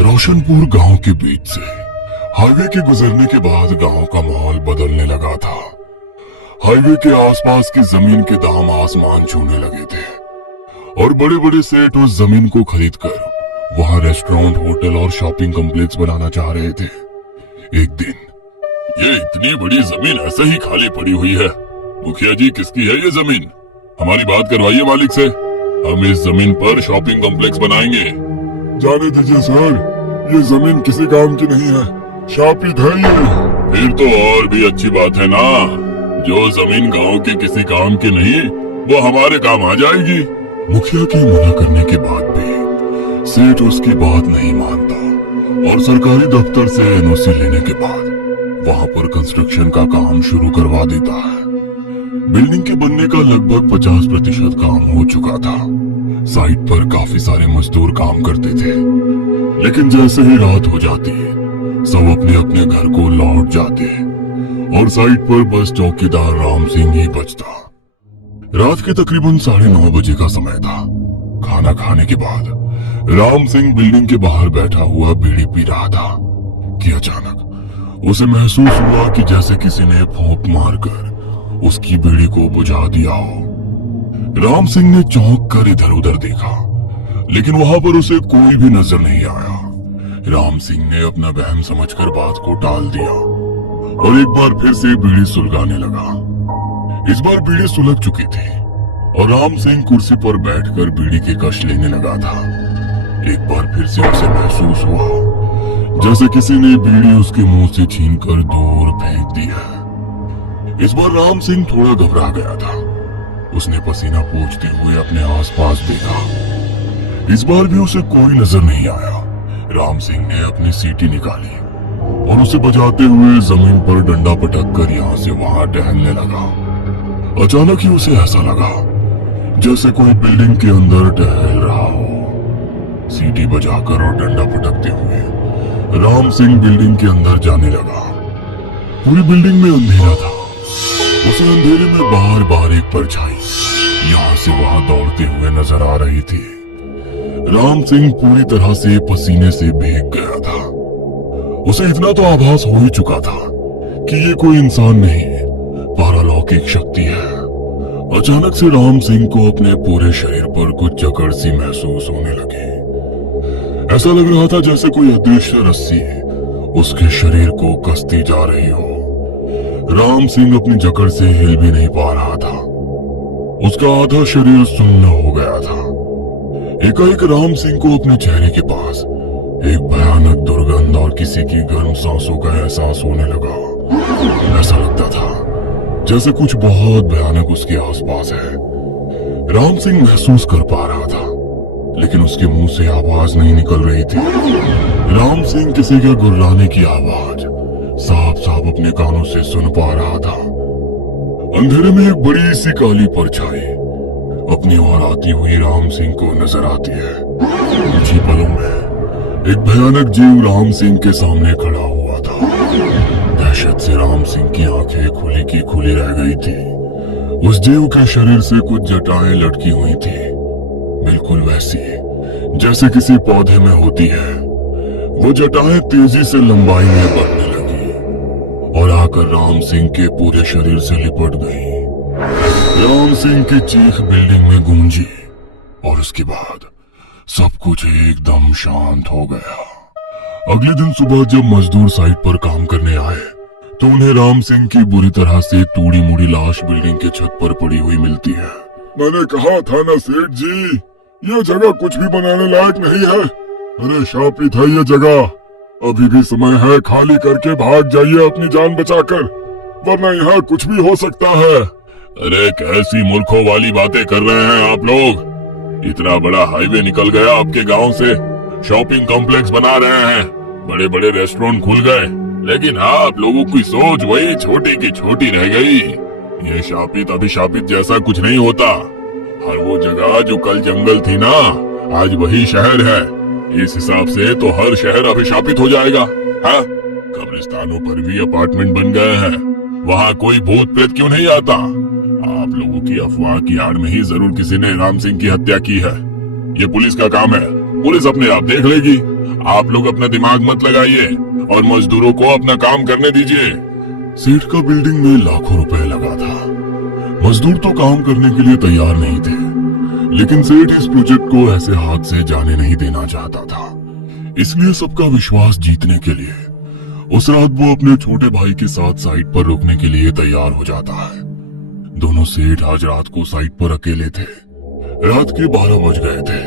रोशनपुर गांव के बीच से हाईवे के गुजरने के बाद गांव का माहौल बदलने लगा था। हाईवे के आसपास की जमीन के दाम आसमान छूने लगे थे और बड़े बड़े सेठ उस जमीन को खरीदकर वहां रेस्टोरेंट, होटल और शॉपिंग कॉम्प्लेक्स बनाना चाह रहे थे। एक दिन, ये इतनी बड़ी जमीन ऐसे ही खाली पड़ी हुई है, मुखिया जी किसकी है ये जमीन? हमारी बात करवाइए मालिक से, हम इस जमीन पर शॉपिंग कॉम्प्लेक्स बनाएंगे। जाने दीजिए सर, ये जमीन किसी काम की नहीं है, शापित है ये। फिर तो और भी अच्छी बात है ना, जो जमीन गांव के किसी काम की नहीं वो हमारे काम आ जाएगी। मुखिया के मना करने के बाद भी सेठ उसकी बात नहीं मानता और सरकारी दफ्तर से एनओसी लेने के बाद वहां पर कंस्ट्रक्शन का काम शुरू करवा देता है। बिल्डिंग के बनने का लगभग 50% काम हो चुका था। साइट पर काफी सारे मजदूर काम करते थे, लेकिन जैसे ही रात हो जाती सब अपने अपने घर को लौट जाते और साइट पर बस चौकीदार राम सिंह ही बचता। रात के तकरीबन 9:30 बजे का समय था। खाना खाने के बाद राम सिंह बिल्डिंग के बाहर बैठा हुआ बीड़ी पी रहा था कि अचानक उसे महसूस हुआ कि जैसे किसी ने फूंक मारकर उसकी बीड़ी को बुझा दिया हो। राम सिंह ने चौंक कर इधर उधर देखा, लेकिन वहां पर उसे कोई भी नजर नहीं आया। राम सिंह ने अपना वहम समझकर बात को टाल दिया और एक बार फिर से बीड़ी सुलगाने लगा। इस बार बीड़ी सुलग चुकी थी और राम सिंह कुर्सी पर बैठकर बीड़ी के कश लेने लगा था। एक बार फिर से उसे महसूस हुआ जैसे किसी ने बीड़ी उसके मुंह से छीनकर दूर फेंक दी है। इस बार राम सिंह थोड़ा घबरा गया था। उसने पसीना पोंछते हुए अपने आसपास देखा। इस बार भी उसे कोई नजर नहीं आया। राम सिंह ने अपनी सीटी निकाली और उसे बजाते हुए जमीन पर डंडा पटक कर यहाँ से वहां टहलने लगा। अचानक ही उसे ऐसा लगा जैसे कोई बिल्डिंग के अंदर टहल रहा हो। सीटी बजाकर और डंडा पटकते हुए राम सिंह बिल्डिंग के अंदर जाने लगा। पूरी बिल्डिंग में अंधेरा था। उसे अंधेरे में बार बार एक परछाई यहाँ से वहां दौड़ते हुए नजर आ रही थी। राम सिंह पूरी तरह से पसीने से भीग गया था। उसे इतना तो आभास हो ही चुका था कि ये कोई इंसान नहीं, पारलौकिक शक्ति है। अचानक से राम सिंह को अपने पूरे शरीर पर कुछ जकड़ सी महसूस होने लगी। ऐसा लग रहा था जैसे कोई अदृश्य रस्सी उसके शरीर को कसती जा रही हो। राम सिंह अपनी जकड़ से हिल भी नहीं पा रहा था। उसका आधा शरीर सुन्न हो गया था। एकाएक राम सिंह को अपने चेहरे के पास एक भयानक दुर्गंध और किसी की गर्म सांसों का एहसास होने लगा। ऐसा लगता था जैसे कुछ बहुत भयानक उसके आसपास है। राम सिंह महसूस कर पा रहा था, लेकिन उसके मुंह से आवाज नहीं निकल रही थी। राम सिंह किसी के गुर्राने की आवाज साफ साफ अपने कानों से सुन पा रहा था। अंधेरे में एक बड़ी सी काली परछाई अपनी ओर आती हुई राम सिंह को नजर आती है। कुछ ही पलों में एक भयानक जीव राम सिंह के सामने खड़ा हुआ था। दहशत से राम सिंह की आंखें खुली की खुली रह गई थी। उस जीव के शरीर से कुछ जटाएं लटकी हुई थी, बिल्कुल वैसी जैसे किसी पौधे में होती है। वो जटाएं तेजी से लंबाई में बढ़ने लगी और आकर राम सिंह के पूरे शरीर से लिपट गई। राम सिंह की चीख बिल्डिंग में गूंजी और उसके बाद सब कुछ एकदम शांत हो गया। अगले दिन सुबह जब मजदूर साइट पर काम करने आए तो उन्हें राम सिंह की बुरी तरह से टूटी मुड़ी लाश बिल्डिंग के छत पर पड़ी हुई मिलती है। मैंने कहा था ना सेठ जी, ये जगह कुछ भी बनाने लायक नहीं है। अरे शापित है ये जगह, अभी भी समय है, खाली करके भाग जाइए अपनी जान बचाकर, वरना यहाँ कुछ भी हो सकता है। अरे कैसी मूर्खों वाली बातें कर रहे हैं आप लोग? इतना बड़ा हाईवे निकल गया आपके गांव से, शॉपिंग कॉम्प्लेक्स बना रहे हैं, बड़े बड़े रेस्टोरेंट खुल गए, लेकिन आप लोगों की सोच वही छोटी की छोटी रह गई। ये शापित अभिशापित जैसा कुछ नहीं होता। हर वो जगह जो कल जंगल थी ना, आज वही शहर है। इस हिसाब से तो हर शहर अभिशापित हो जाएगा। हाँ, कब्रिस्तानों पर भी अपार्टमेंट बन गए हैं, वहाँ कोई भूत प्रेत क्यों नहीं आता? आप लोगों की अफवाह की आड़ में ही जरूर किसी ने राम सिंह की हत्या की है। ये पुलिस का काम है, पुलिस अपने आप देख लेगी। आप लोग अपना दिमाग मत लगाइए और मजदूरों को अपना काम करने दीजिए। सेठ का बिल्डिंग में लाखों रुपए लगा था। मजदूर तो काम करने के लिए तैयार नहीं थे, लेकिन सेठ इस प्रोजेक्ट को ऐसे हाथ से जाने नहीं देना चाहता था। इसलिए सबका विश्वास जीतने के लिए उस रात वो अपने छोटे भाई के साथ साइट पर रुकने के लिए तैयार हो जाता है। दोनों सेठ आज रात को साइट पर अकेले थे। रात के 12 बज गए थे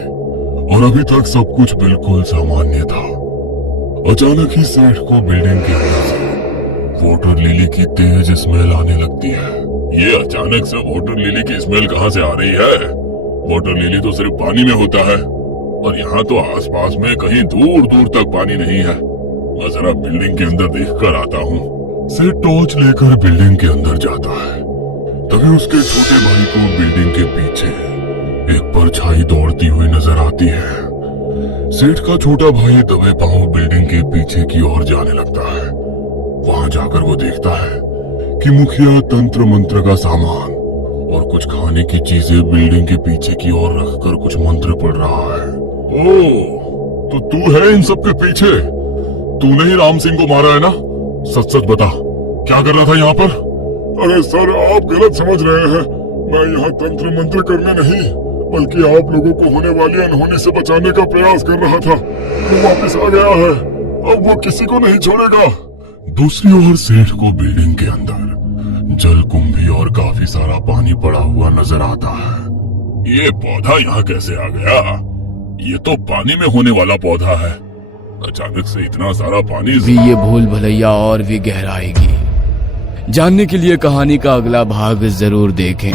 और अभी तक सब कुछ बिल्कुल सामान्य था। अचानक ही सेठ को बिल्डिंग के अंदर से वाटर लिली की तेज स्मेल आने लगती है। ये अचानक से वाटर लिली की स्मेल कहाँ से आ रही है? वाटर लिली तो सिर्फ पानी में होता है और यहाँ तो आसपास में कहीं दूर दूर तक पानी नहीं है। मैं जरा बिल्डिंग के अंदर देख कर आता हूँ। सेठ टॉर्च लेकर बिल्डिंग के अंदर जाता है। तभी उसके छोटे भाई को बिल्डिंग के पीछे एक परछाई दौड़ती हुई नजर आती है। सेठ का छोटा भाई दबे पांव बिल्डिंग के पीछे की ओर जाने लगता है। वहां जाकर वो देखता है कि मुखिया तंत्र मंत्र का सामान और कुछ खाने की चीजें बिल्डिंग के पीछे की ओर रखकर कुछ मंत्र पढ़ रहा है। ओह, तो तू है इन सब के पीछे? तूने ही राम सिंह को मारा है ना? सच सच बता, क्या कर रहा था यहाँ पर? अरे सर, आप गलत समझ रहे हैं। मैं यहाँ तंत्र मंत्र करने नहीं, बल्कि आप लोगों को होने वाली अनहोनी से बचाने का प्रयास कर रहा था। वो वापस आ गया है, अब वो किसी को नहीं छोड़ेगा। दूसरी ओर सेठ को बिल्डिंग के अंदर जल कुंभी और काफी सारा पानी पड़ा हुआ नजर आता है। ये पौधा यहाँ कैसे आ गया? ये तो पानी में होने वाला पौधा है। अचानक से इतना सारा पानी। भी ये भूल भुलैया और भी गहराएगी। जानने के लिए कहानी का अगला भाग जरूर देखें।